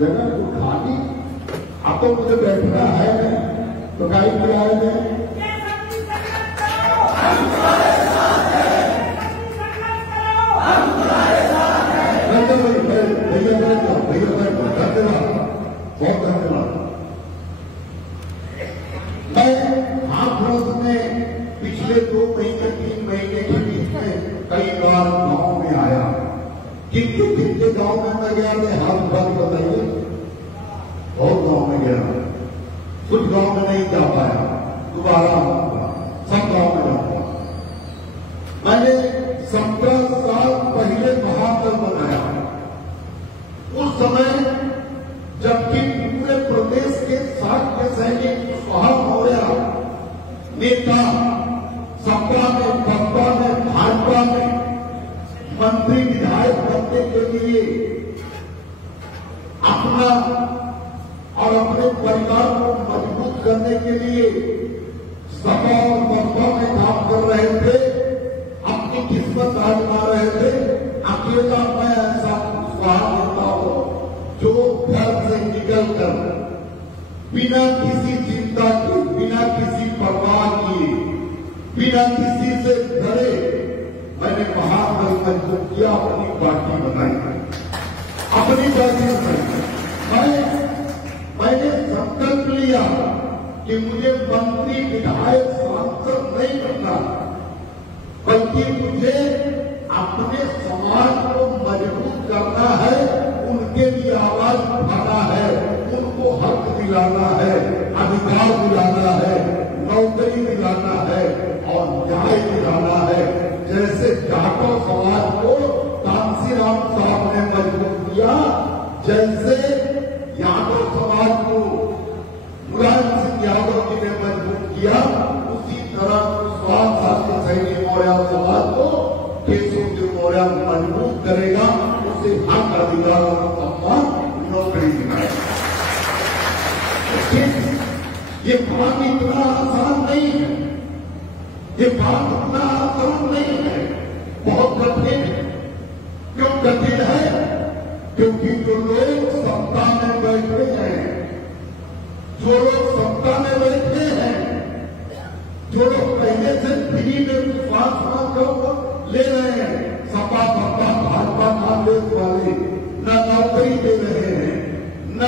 जगह को खाली अब तो मुझे बैठना है तो गाइड किया है बहुत धन्यवाद। मैं हाथरस में पिछले 2 महीने 3 महीने के बीच में कई बार गांव में आया, किंतु कितने गांव में मैं गया मैं हाथ बात बताइए, बहुत गांव में गया, कुछ गांव में नहीं जा पाया, दोबारा सब गांव में जाऊंगा। मैंने 17 साल पहले महाकल बनाया, उस समय जबकि पूरे प्रदेश के 60 सैनिक कुशवाहा मौर्य नेता सपा में बसपा में भाजपा में मंत्री विधायक बनने के लिए अपना और अपने परिवार को मजबूत करने के लिए सपा और बसपा में काम कर रहे थे, अपनी किस्मत आजमा रहे थे। अकेला मैं ऐसा कुशवाहा नेता हूं जो घर से निकलकर बिना किसी चिंता के, बिना किसी परवाह किए, बिना किसी से डरे मैंने महाकल मजबूत किया, अपनी पार्टी बनाई, अपनी पार्टी बनाई। मैंने संकल्प लिया कि मुझे मंत्री विधायक सांसद नहीं बनना, बल्कि मुझे अपने समाज को मजबूत करना है, उनके लिए आवाज उठाना है, उनको हक दिलाना है, अधिकार दिलाना है, नौकरी दिलाना है और न्याय दिलाना है। जैसे जाटव समाज को कांसीराम साहब ने मजबूत किया, जैसे यादव समाज को मुलायम सिंह यादव जी ने मजबूत किया, उसी तरह कुशवाहा शासित सैनी मौर्य समाज को केशव जी मौर्य मजबूत करेगा, उसे हक अधिकार और सम्मान नौकरी दिलाएगा। ये बात इतना आसान नहीं है, ये बात इतना आसान नहीं है, बहुत कठिन है। क्यों कठिन है? क्योंकि जो लोग सत्ता में बैठे हैं, जो लोग सत्ता में बैठे हैं, जो लोग पहले से फ्री में विश्वास ले रहे हैं, सपा बसपा भाजपा कांग्रेस वाले न नौकरी दे रहे हैं, न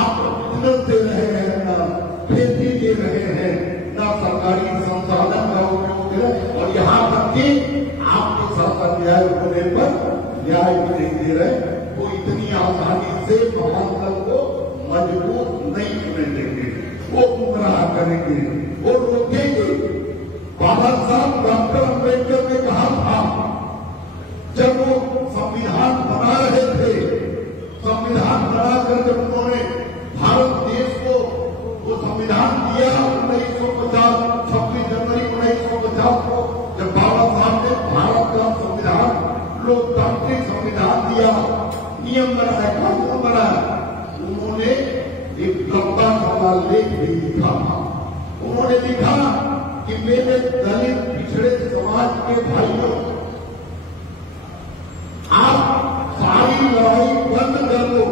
आप बिजनेस दे रहे हैं, न खेती दे रहे हैं, न सरकारी संसाधन का उपयोग दे रहे हैं, और यहाँ तक कि आपके साथ अन्याय होने पर न्याय भी नहीं दे रहे, वो इतनी आसानी से महाकल को मजबूत नहीं होने देंगे, वो गुमराह करेंगे, वो रोकेंगे। बाबा साहब डॉक्टर अम्बेडकर ने कहा था, जब वो संविधान बना रहे थे, संविधान बनाकर जब उन्होंने भारत देश को वो संविधान दिया 1950, 26 जनवरी 1950 को जब बाबा साहब ने भारत का संविधान लोकतांत्रिक संविधान दिया, नियम बनाया, कानून बनाया, उन्होंने एक लंबा सवाल लेख भी लिखा था। उन्होंने लिखा कि मेरे दलित पिछड़े समाज के भाइयों, आप सारी लड़ाई बंद कर दो,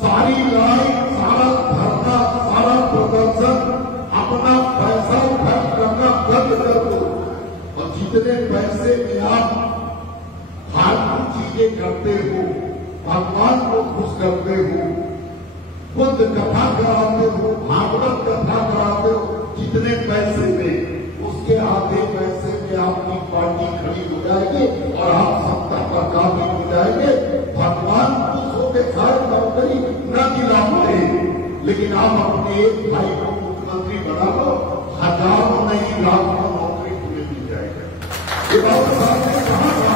सारी लड़ाई, सारा धरना, सारा प्रदर्शन, अपना पैसा खर्च करना बंद कर दो, और जितने पैसे में आप फालतू चीजें करते हो, भगवान को खुश करते हो, बुद्ध कथा कराते हो, भागवत कथा कराते हो, जितने पैसे में, उसके आधे पैसे में आपकी पार्टी खड़ी हो जाएगी और आप सत्ता पर काबिज हो जाएंगे। भगवान खुश होकर सारे नौकरी न दिला पाए, लेकिन आप अपने एक भाई को मुख्यमंत्री बना लो, हजारों नहीं लाखों नौकरी तुम्हें मिल जाएगा। ये बाबा साहब ने कहा था,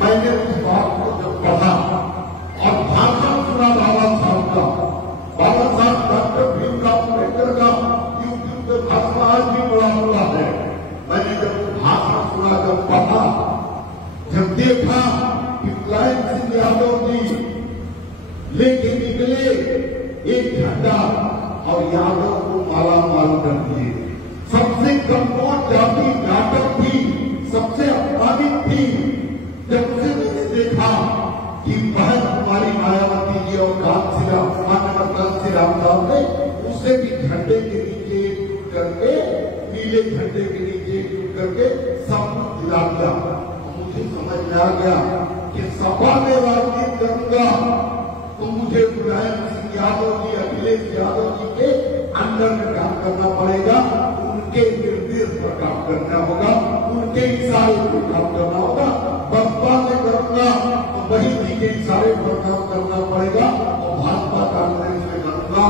मैंने उस बात को जब पढ़ा और भाषण सुना बाबा साहब का, बाबा साहब डॉक्टर भीमराव अम्बेडकर का यूट्यूब पे भाषण आज भी बड़ा हुआ है। मैंने जब भाषण सुना, जब पढ़ा, जब देखा कि मुलायम सिंह यादव जी लेके निकले एक झंडा और यादव को माला माल कर दिए। सबसे कमजोर जाति जाटव थी, सबसे अपमानित आ गया कि सपा में राजनीति करूंगा तो मुझे मुलायम सिंह यादव जी, अखिलेश यादव जी के अंदर में काम करना पड़ेगा, उनके निर्देश पर काम करना होगा, उनके इशारे पर काम करना होगा। बसपा में करूंगा तो वही जी के इशारे पर काम करना पड़ेगा, और भाजपा कांग्रेस में करूंगा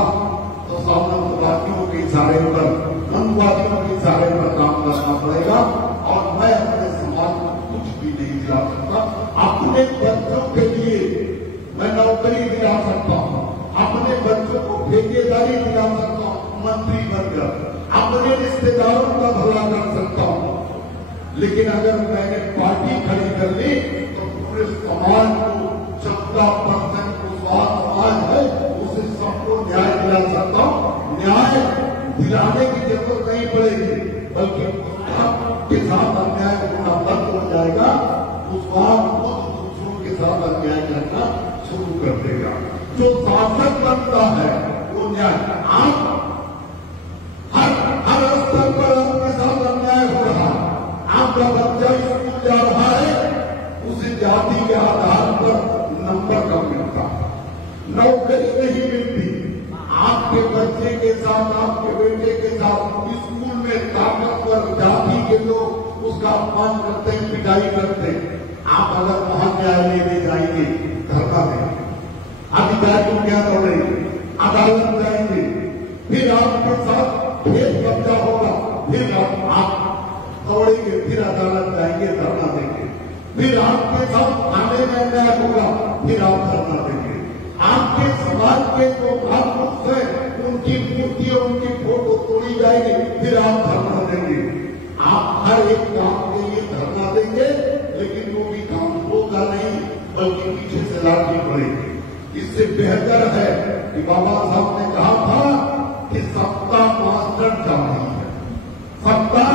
तो सामंतवादियों के इशारे पर, मनवादियों के इशारे पर काम करना पड़ेगा। और मैं अपने समाज को कुछ भी नहीं दिला सकता। अपने बच्चों के लिए मैं नौकरी दिला सकता हूँ, अपने बच्चों को ठेकेदारी दिला सकता हूँ, मंत्री बनकर अपने रिश्तेदारों का भला कर सकता हूँ। लेकिन अगर मैंने पार्टी खड़ी कर ली तो पूरे समाज को 14% समाज है, उसे सबको न्याय दिला सकता हूँ। न्याय दिलाने की जरूरत नहीं पड़ेगी, बल्कि के साथ अन्याय होना बंद हो जाएगा। उस बात को दूसरों के साथ अन्याय करना शुरू कर देगा। जो शासक बनता है वो न्याय, आप हर स्तर पर आपके साथ अन्याय हो रहा है। आपका बच्चा स्कूल जा रहा है, उसे जाति के आधार पर नंबर कम मिलता है, नौकरी नहीं मिलती। आपके बच्चे के साथ, आपके बेटे के साथ स्कूल में ताकतवर जाति के लोग उसका अपमान करते हैं, पिटाई करते हैं। आप अगर महान्यायालय में जाएंगे, धरना देंगे, अधिकारियों के यहाँ दौड़ेंगे, अदालत जाएंगे, फिर आपके साथ भेद कब्जा होगा, फिर आप दौड़ेंगे, फिर अदालत जाएंगे, धरना देंगे, फिर आपके साथ थाने में अन्याय होगा, फिर आप धरना देंगे। आपके समाज के जो भावुक है उनकी मूर्ति और उनकी फोटो तोड़ी जाएगी, फिर आप धरना देंगे। आप हर एक काम के लिए धरना देंगे, लेकिन वो भी काम होगा नहीं, बल्कि पीछे से लाठी पड़ेगी। इससे बेहतर है कि बाबा साहब ने कहा था कि सत्ता मास्टर चाबी है, सत्ता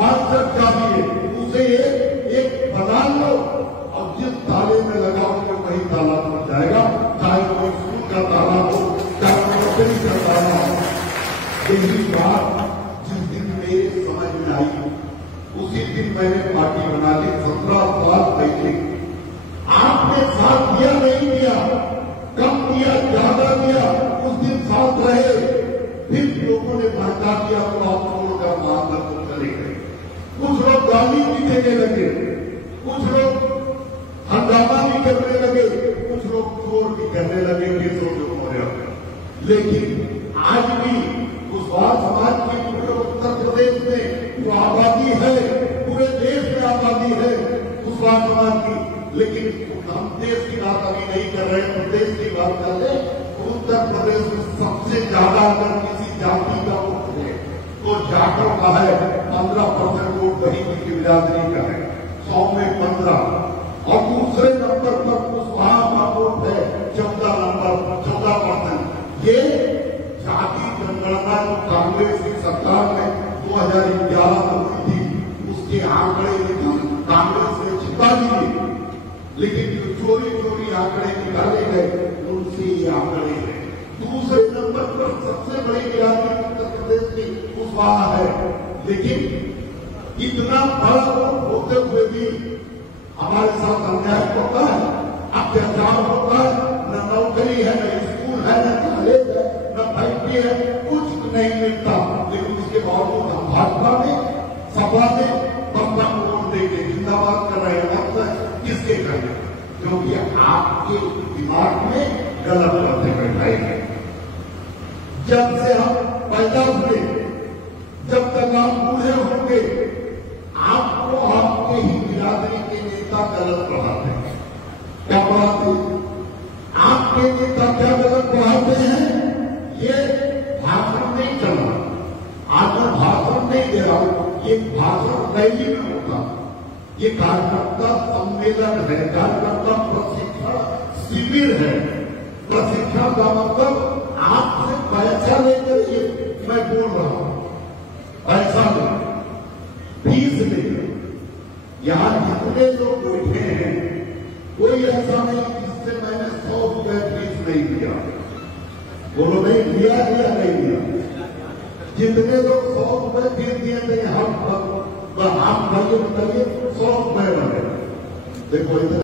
मास्टर चाबी है, उसे एक बना लो और जिस ताले में लगाओगे वही ताला खुल जाएगा, चाहे वो स्कूल का ताला हो, चाहे नौकरी का ताला हो। यही बात जिस दिन मेरे समझ में आई, उसी दिन मैंने पार्टी बना ली। 17 साल पहले आपने साथ दिया नहीं दिया, कम दिया ज्यादा दिया, उस दिन साथ रहे, फिर लोगों ने भड़का दिया तो आप छोड़कर बाहर को चले गए। कुछ लोग गाली भी देने लगे, कुछ लोग हंगामा भी करने लगे, कुछ लोग चोर भी करने लगे, लेकिन आज भी कुशवाहा समाज की पूरे उत्तर प्रदेश में जो आबादी है, पूरे देश में आबादी है कुशवाहा समाज की, लेकिन हम देश की बात अभी नहीं कर रहे, प्रदेश की बात कर रहे। उत्तर प्रदेश में सबसे ज्यादा अगर किसी जाति का वोट है तो जाटों का है, 15% वोट गरीबी की बिरादरी का है, 100 में 15। और दूसरे नंबर पर कुशवाहा का वोट है 14%। ये जाति जनगणना जो कांग्रेस की सरकार ने 2011 में हुई थी, उसके आंकड़े कांग्रेस ने छिपा दिए, लेकिन जो चोरी आंकड़े निकाले गए उनसे ये आंकड़े हैं। दूसरे नंबर पर सबसे बड़ी बिरादरी उत्तर प्रदेश की कुशवाहा है, लेकिन इतना बड़ा वोट होते हुए भी हमारे साथ अन्याय होता है, अत्याचार होता है, न नौकरी है, न स्कूल है, न कॉलेज है, न फैक्ट्री है, कुछ नहीं मिलता। लेकिन उसके बावजूद हम भाजपा में, सपा में बसपा को वोट देंगे, जिंदाबाद कर रहे हैं। अब किसके करना? क्योंकि आपके दिमाग में गलत बातें बैठाई गई। जब से हम पैदा हुए, जब तक आप बूढ़े होंगे, आपको आपके ही बिरादरी के नेता गलत पढ़ाते हैं। क्या पढ़ाते हैं? आपके नेता क्या गलत पढ़ाते हैं? ये भाषण नहीं चल रहा, आज मैं भाषण नहीं दे रहा हूं, ये भाषण रैली में होता, ये कार्यकर्ता सम्मेलन है, कार्यकर्ता प्रशिक्षण शिविर है। प्रशिक्षण का मतलब आपसे पैसा लेकर ये मैं बोल रहा हूं, पैसा ले, फीस लेकर। यहां जितने लोग बैठे हैं कोई ऐसा नहीं जिससे मैंने 100 रुपए फीस नहीं दिया। बोलो नहीं दिया या नहीं दिया? जितने लोग 100 रुपए फीस दिए थे, हम भाइयों बताइए 100 रुपए बने, देखो इधर